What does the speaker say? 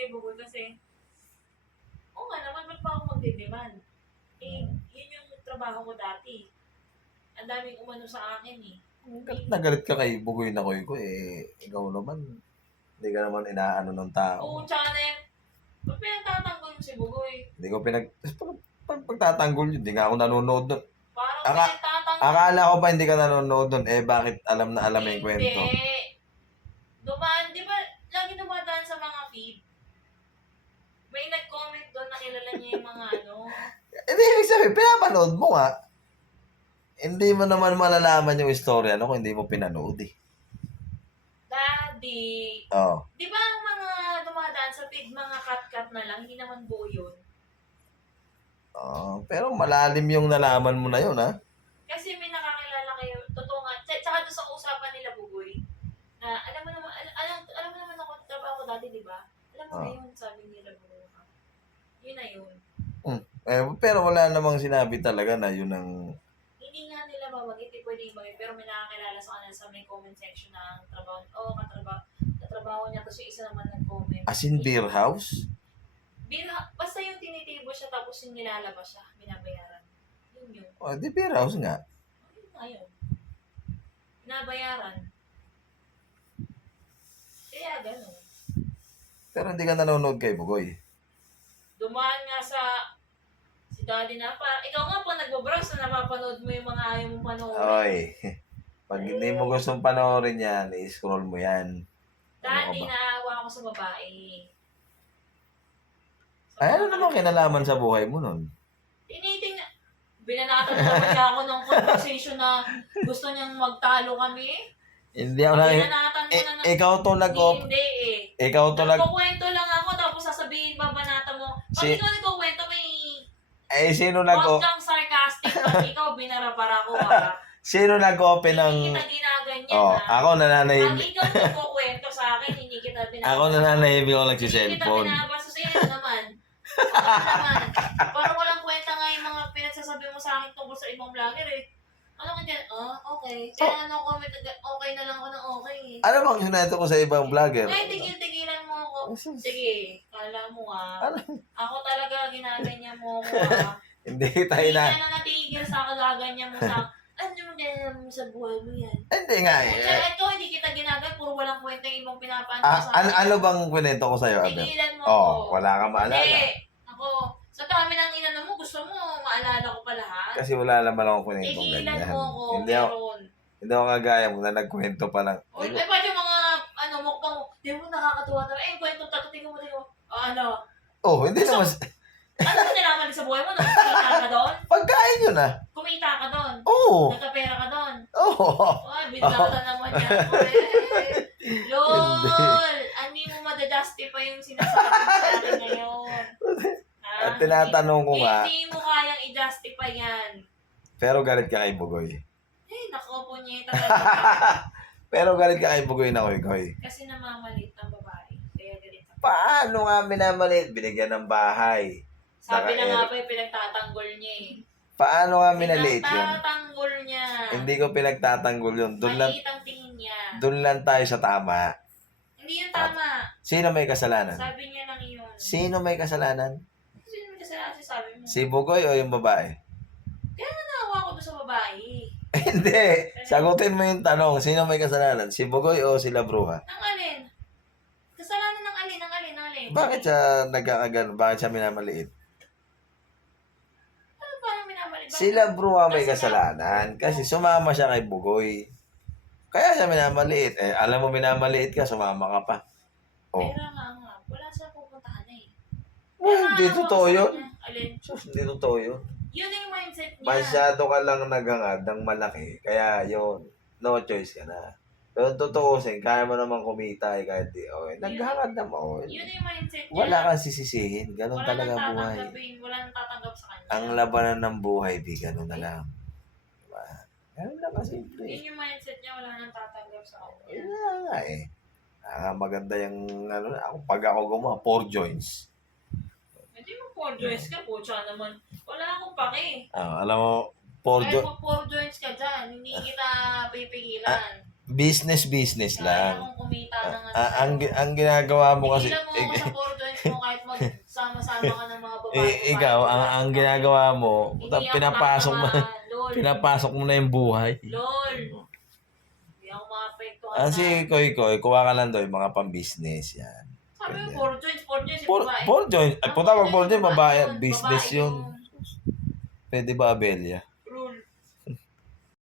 kay Bugoy kasi, oo nga naman, ba't pa ako magdidemand? Eh, yun yung trabaho ko dati. Ang daming umano sa akin eh. Galit na galit ka kay Bugoy na Koy ko ikaw naman, hindi ka naman inaano ng tao. Oo, tsaka na yan. Ba't pinagtatanggol mo si Bugoy? Hindi ko pagtatanggol yun, hindi nga ako nanonood doon. Parang pinagtatanggol. Akala ko pa hindi ka nanonood doon, bakit alam na alam yung kwento? Hindi. Dumaan, di ba, lagi dumadaan sa mga feed? May nag-comment doon na kilala niya yung mga ano. Hindi, ibig sabihin, pinapanood mo nga. Hindi mo naman malalaman yung istorya kung hindi mo pinanood Daddy. Oo. Di ba ang mga dumadaan sa feed, mga cut-cut na lang, hindi naman buo yun? Pero malalim yung nalaman mo na yun, ha? Kasi may nakakilala kayo, totoo nga, tsaka doon sa usapan nila Bugoy, na alam mo naman, alam mo naman ako, trabaho ko dati, di ba? Alam mo na yun, sabi nila Bugoy. Yun na yun. Pero wala namang sinabi talaga na yun ang... Hindi nga nila babagit, pwede ibagay, pero may nakakilala sa kanila sa may comment section na trabaho, katrabaho niya, tapos yung isa naman nag-comment. As in beer house? Basta yung tinitibo siya, tapos yung nilalabas siya, binabayaran. Yun yun. Di beer house nga. Yun nga yun. Binabayaran. Kaya gano'n. Pero hindi ka nanonood kay Bugoy. Dumaan nga sa si Daddy na pa. Ikaw nga po nagbabrowse na napapanood mo yung mga ayaw mong panoorin. Oy. Pag hindi mo gustong panoorin yan, i-scroll mo yan. Daddy, naawa ako sa babae. Ano naman kinalaman sa buhay mo nun? Tinitingnan. Binanatan na naman niya ako ng conversation na gusto niyang magtalo kami. Hindi ako lang... Binanatan mo na Ikaw to Hindi eh. Ikaw to nagkukwento lang ako tapos sasabihin babanata mo. Pag ikaw nagkukwento may... sino Huwag kang sarcastic lang. Ikaw binarapara ko ha. Sino nag-open ng... Hindi kita ginaganyan ha. Ako nananahimik. Pag ikaw nagkukwento sa akin, hindi kita binabasa. Ako nananahimik ako Hindi kita nagsiselfone. binabasa sa iyo naman. Naman. Parang walang kwenta nga yung mga pinagsasabi mo sa akin tungkol sa ibang vlogger eh. Ano ka dyan? Okay. Kaya ano comment, okay na lang ako ng okay eh. Ano bang hinento ko sa ibang vlogger? Ay, tigil-tigilan mo ako. Sige, kala mo ako talaga ginaganyan mo ako Hindi tayo Hindi na... ka na natigil sa kagaganyan mo sa... Ano mo ganyan mo sa buhay mo yan? Hindi nga Kaya ito, hindi kita ginagay, puro walang kwenta yung ibang pinapanto sa akin. Ano bang kwento ko sa'yo, Abel? Tigilan mo ako. Wala kang maalala. Hindi. Ako, sa dami ng inano mo, gusto mo maalala ko pa lahat? Kasi wala naman akong kwento Tigilan ganyan. mo ako, Hindi ako kagaya mo na nagkwento pa lang. ba't yung mga, mukbang mo, di mo nakakatuwa na, yung kwento, tingnan mo. Hindi Gusto- naman... Ano mo nalaman sa buhay mo? Kumita ka doon? Pagkain yun ah. Kumita ka doon? Oo. Nagkapera ka doon? Oo. Ay, binata naman yan. LOL! Hindi mo madajustify yung sinasabi mo sa akin ngayon. At tinatanong ko nga. Hindi mo kayang i-justify yan. Pero galit ka kay Bugoy. Nako po niya talaga. Pero galit ka kay Bugoy na Koy. Kasi namamalit ang babae. Kaya galit ako. Paano nga minamalit? Binigyan ng bahay. Sabi na nga pa yung pinagtatanggol niya eh. Paano nga minaliit yun? Pinagtatanggol niya. Hindi ko pinagtatanggol yun. Maliit ang tingin niya. Doon lang tayo sa tama. Hindi yun tama. Sino may kasalanan? Sabi niya lang yun. Sino may kasalanan? Sino may kasalanan sabi mo? Si Bugoy o yung babae? Kaya nanawa ko doon sa babae. Hindi. Sagutin mo yung tanong. Sino may kasalanan? Si Bugoy o sila Bruha? Ng alin? Kasalanan ng alin? Bakit siya nagkakagano? Bakit siya minamaliit? Ano parang minamali? Sila Bruha may kasalanan. Kasi sumama siya kay Bugoy. Kaya siya minamaliit. Alam mo minamaliit ka, sumama ka pa. Pero nga. Wala siya pupuntahan eh. Hindi totoo yun. Alin? Sus, hindi totoo yun. Yun yung mindset niya. Masyado ka lang nagangad ng malaki. Kaya yun, no choice ka na. Pero tutuusin, kaya mo naman kumita kahit di. Naghangad na mo. Yun yung mindset niya. Wala kang sisisihin. Ganun talaga buhay. Wala nang tatanggap sa kanya. Ang labanan ng buhay, di ganun na lang. Diba? Ganun lang kasimple. Yun yung mindset niya, wala nang tatanggap sa kanya. Yun nga eh. Maganda yung, pag ako gumawa, 4 joints. Hindi mo 4 joints ka po, tsaka naman. Wala akong pake. Alam mo, 4 joints. Kahit 4 joints ka dyan, hindi kita pipigilan. Business Kaya lang. akong kumita ng Ang ginagawa mo kasi... Pigilan mo ako sa 4 joints kasama ka ng mga babae. Ikaw, ang ginagawa mo, Hindi ako pinapasok mo, nakakama, lol. pinapasok mo na yung buhay. Lol. Hindi ako makapektuhan Kasi Koy, kuha ka lang doon, yung mga pang-business yan. Sabi mo, Ganyan. 4 joints, si For, babae. for join, ay puta pag for join, babae business yun. Pwede ba, Abelia?